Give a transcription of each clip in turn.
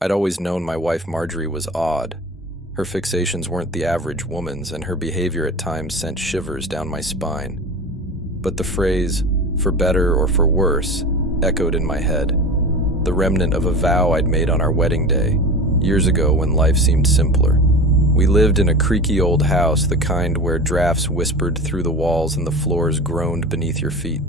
I'd always known my wife Margery was odd. Her fixations weren't the average woman's, and her behavior at times sent shivers down my spine. But the phrase, for better or for worse, echoed in my head, the remnant of a vow I'd made on our wedding day, years ago when life seemed simpler. We lived in a creaky old house, the kind where drafts whispered through the walls and the floors groaned beneath your feet.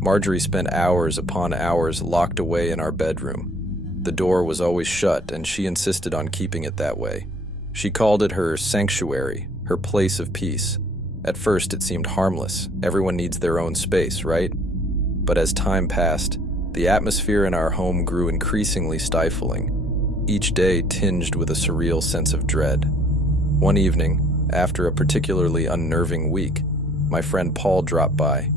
Margery spent hours upon hours locked away in our bedroom. The door was always shut, and she insisted on keeping it that way. She called it her sanctuary, her place of peace. At first, it seemed harmless. Everyone needs their own space, right? But as time passed, the atmosphere in our home grew increasingly stifling, each day tinged with a surreal sense of dread. One evening, after a particularly unnerving week, my friend Paul dropped by.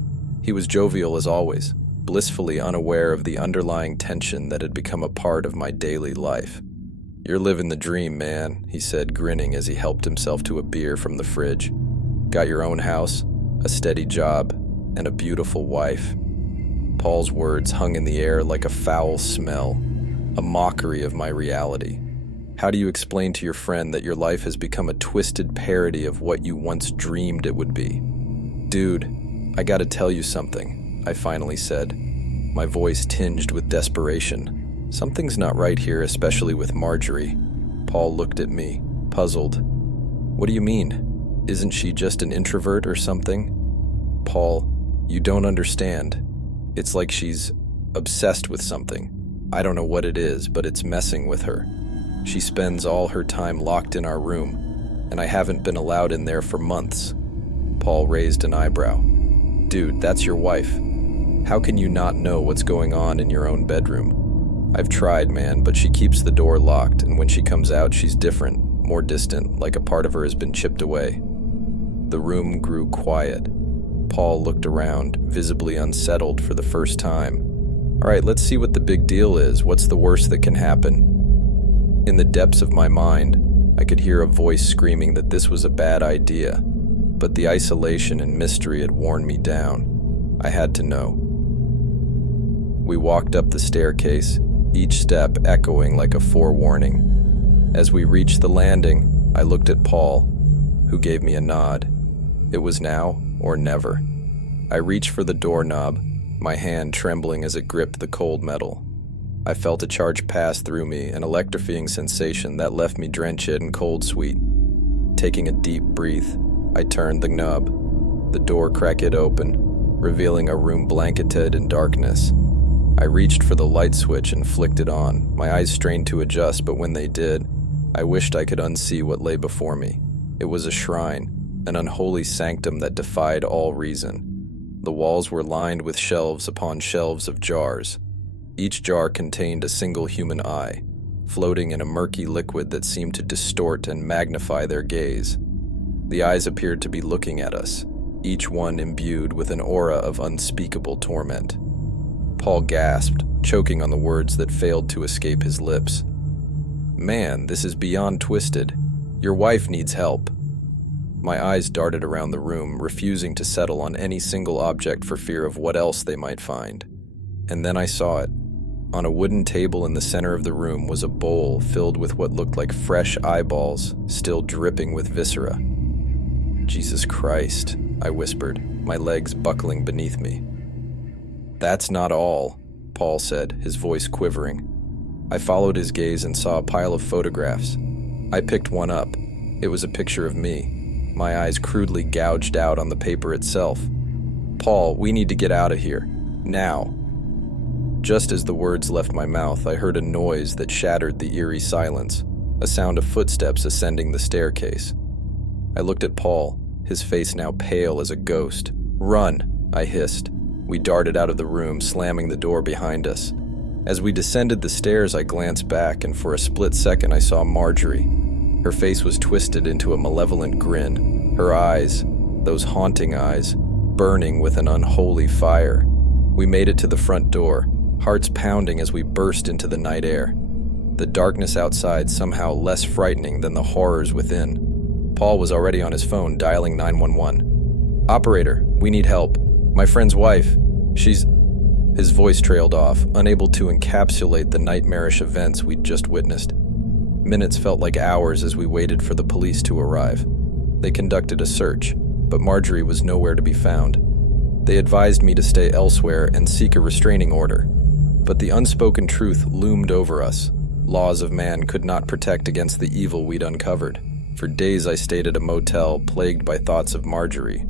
He was jovial as always, blissfully unaware of the underlying tension that had become a part of my daily life. "You're living the dream, man," he said, grinning as he helped himself to a beer from the fridge. "Got your own house, a steady job, and a beautiful wife." Paul's words hung in the air like a foul smell, a mockery of my reality. How do you explain to your friend that your life has become a twisted parody of what you once dreamed it would be? "Dude, I gotta tell you something," I finally said, my voice tinged with desperation. "Something's not right here, especially with Margery." Paul looked at me, puzzled. "What do you mean? Isn't she just an introvert or something?" "Paul, you don't understand. It's like she's obsessed with something. I don't know what it is, but it's messing with her. She spends all her time locked in our room, and I haven't been allowed in there for months." Paul raised an eyebrow. "Dude, that's your wife. How can you not know what's going on in your own bedroom?" "I've tried, man, but she keeps the door locked, and when she comes out, she's different, more distant, like a part of her has been chipped away." The room grew quiet. Paul looked around, visibly unsettled for the first time. "All right, let's see what the big deal is. What's the worst that can happen?" In the depths of my mind, I could hear a voice screaming that this was a bad idea, but the isolation and mystery had worn me down. I had to know. We walked up the staircase, each step echoing like a forewarning. As we reached the landing, I looked at Paul, who gave me a nod. It was now or never. I reached for the doorknob, my hand trembling as it gripped the cold metal. I felt a charge pass through me, an electrifying sensation that left me drenched in cold sweat. Taking a deep breath, I turned the knob. The door cracked open, revealing a room blanketed in darkness. I reached for the light switch and flicked it on. My eyes strained to adjust, but when they did, I wished I could unsee what lay before me. It was a shrine, an unholy sanctum that defied all reason. The walls were lined with shelves upon shelves of jars. Each jar contained a single human eye, floating in a murky liquid that seemed to distort and magnify their gaze. The eyes appeared to be looking at us, each one imbued with an aura of unspeakable torment. Paul gasped, choking on the words that failed to escape his lips. "Man, this is beyond twisted. Your wife needs help." My eyes darted around the room, refusing to settle on any single object for fear of what else they might find. And then I saw it. On a wooden table in the center of the room was a bowl filled with what looked like fresh eyeballs, still dripping with viscera. "Jesus Christ," I whispered, my legs buckling beneath me. "That's not all," Paul said, his voice quivering. I followed his gaze and saw a pile of photographs. I picked one up. It was a picture of me, my eyes crudely gouged out on the paper itself. "Paul, we need to get out of here. Now." Just as the words left my mouth, I heard a noise that shattered the eerie silence, a sound of footsteps ascending the staircase. I looked at Paul, his face now pale as a ghost. "Run," I hissed. We darted out of the room, slamming the door behind us. As we descended the stairs, I glanced back, and for a split second I saw Margery. Her face was twisted into a malevolent grin, her eyes, those haunting eyes, burning with an unholy fire. We made it to the front door, hearts pounding as we burst into the night air. The darkness outside somehow less frightening than the horrors within. Paul was already on his phone, dialing 911. "Operator, we need help. My friend's wife. She's..." His voice trailed off, unable to encapsulate the nightmarish events we'd just witnessed. Minutes felt like hours as we waited for the police to arrive. They conducted a search, but Margery was nowhere to be found. They advised me to stay elsewhere and seek a restraining order. But the unspoken truth loomed over us. Laws of man could not protect against the evil we'd uncovered. For days I stayed at a motel, plagued by thoughts of Margery.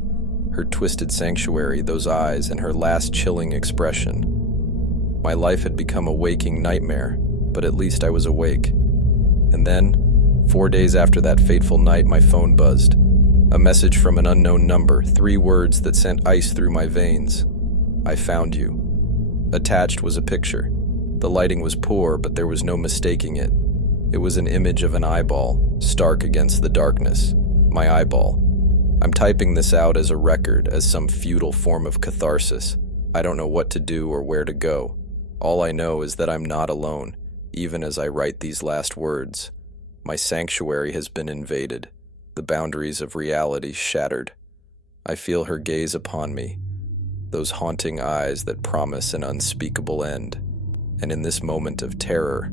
Her twisted sanctuary, those eyes, and her last chilling expression. My life had become a waking nightmare, but at least I was awake. And then, 4 days after that fateful night, my phone buzzed. A message from an unknown number, 3 words that sent ice through my veins. I found you. Attached was a picture. The lighting was poor, but there was no mistaking it. It was an image of an eyeball, stark against the darkness. My eyeball. I'm typing this out as a record, as some futile form of catharsis. I don't know what to do or where to go. All I know is that I'm not alone, even as I write these last words. My sanctuary has been invaded, the boundaries of reality shattered. I feel her gaze upon me, those haunting eyes that promise an unspeakable end. And in this moment of terror,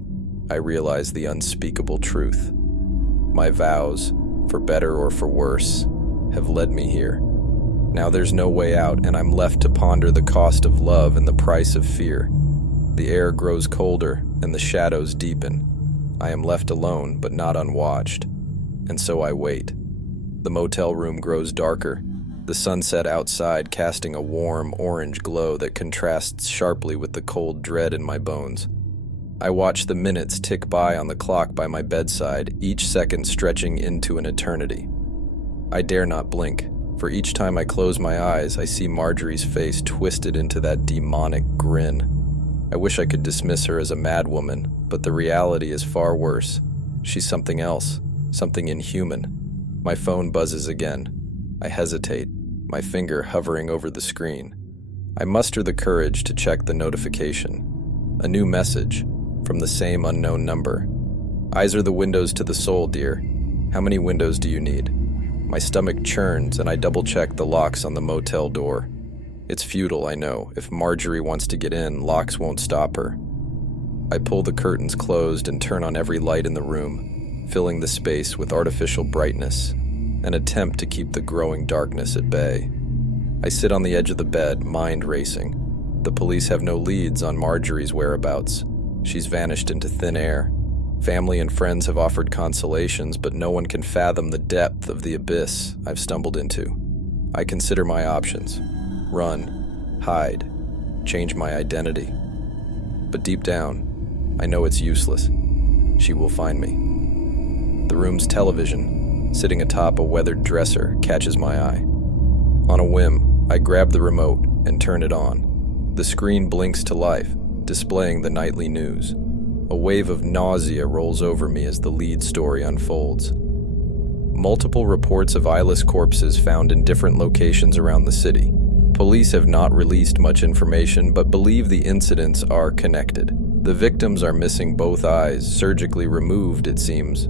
I realize the unspeakable truth. My vows, for better or for worse, have led me here. Now there's no way out, and I'm left to ponder the cost of love and the price of fear. The air grows colder, and the shadows deepen. I am left alone, but not unwatched. And so I wait. The motel room grows darker, the sunset outside casting a warm orange glow that contrasts sharply with the cold dread in my bones. I watch the minutes tick by on the clock by my bedside, each second stretching into an eternity. I dare not blink, for each time I close my eyes, I see Margery's face twisted into that demonic grin. I wish I could dismiss her as a madwoman, but the reality is far worse. She's something else, something inhuman. My phone buzzes again. I hesitate, my finger hovering over the screen. I muster the courage to check the notification. A new message, from the same unknown number. Eyes are the windows to the soul, dear. How many windows do you need? My stomach churns and I double-check the locks on the motel door. It's futile, I know. If Margery wants to get in, locks won't stop her. I pull the curtains closed and turn on every light in the room, filling the space with artificial brightness, an attempt to keep the growing darkness at bay. I sit on the edge of the bed, mind racing. The police have no leads on Margery's whereabouts. She's vanished into thin air. Family and friends have offered consolations, but no one can fathom the depth of the abyss I've stumbled into. I consider my options. Run, hide, change my identity. But deep down, I know it's useless. She will find me. The room's television, sitting atop a weathered dresser, catches my eye. On a whim, I grab the remote and turn it on. The screen blinks to life, displaying the nightly news. A wave of nausea rolls over me as the lead story unfolds. Multiple reports of eyeless corpses found in different locations around the city. Police have not released much information, but believe the incidents are connected. The victims are missing both eyes, surgically removed, it seems.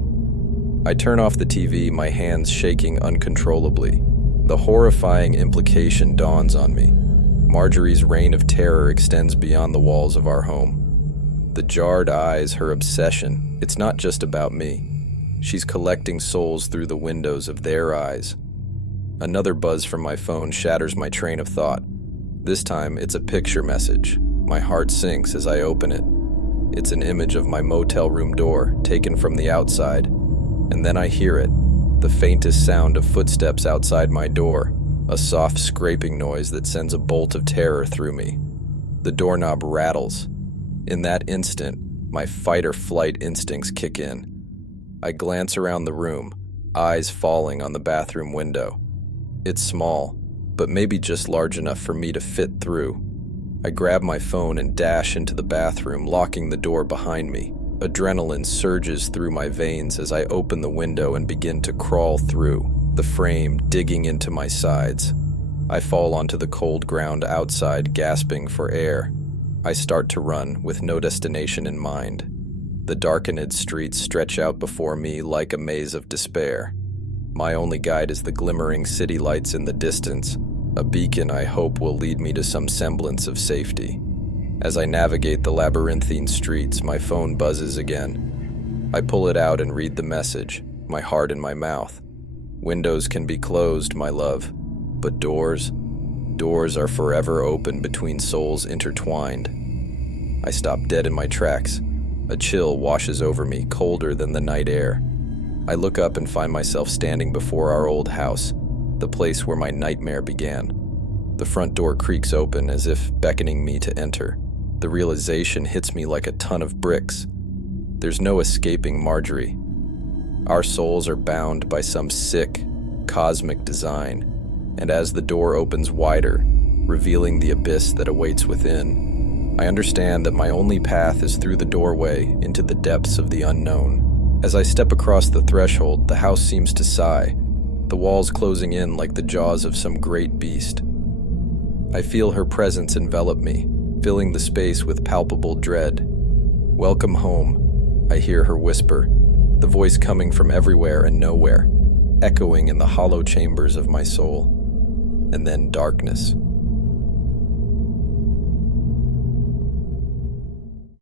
I turn off the TV, my hands shaking uncontrollably. The horrifying implication dawns on me. Margery's reign of terror extends beyond the walls of our home. The jarred eyes, her obsession, it's not just about me. She's collecting souls through the windows of their eyes. Another buzz from my phone shatters my train of thought. This time, it's a picture message. My heart sinks as I open it. It's an image of my motel room door, taken from the outside. And then I hear it, the faintest sound of footsteps outside my door, a soft scraping noise that sends a bolt of terror through me. The doorknob rattles. In that instant, my fight-or-flight instincts kick in. I glance around the room, eyes falling on the bathroom window. It's small, but maybe just large enough for me to fit through. I grab my phone and dash into the bathroom, locking the door behind me. Adrenaline surges through my veins as I open the window and begin to crawl through, the frame digging into my sides. I fall onto the cold ground outside, gasping for air. I start to run, with no destination in mind. The darkened streets stretch out before me like a maze of despair. My only guide is the glimmering city lights in the distance, a beacon I hope will lead me to some semblance of safety. As I navigate the labyrinthine streets, my phone buzzes again. I pull it out and read the message, my heart in my mouth. Windows can be closed, my love, but doors are forever open between souls intertwined. I stop dead in my tracks. A chill washes over me, colder than the night air. I look up and find myself standing before our old house, the place where my nightmare began. The front door creaks open as if beckoning me to enter. The realization hits me like a ton of bricks. There's no escaping Margery. Our souls are bound by some sick, cosmic design, and as the door opens wider, revealing the abyss that awaits within, I understand that my only path is through the doorway into the depths of the unknown. As I step across the threshold, the house seems to sigh, the walls closing in like the jaws of some great beast. I feel her presence envelop me, filling the space with palpable dread. "Welcome home," I hear her whisper, the voice coming from everywhere and nowhere, echoing in the hollow chambers of my soul. And then darkness.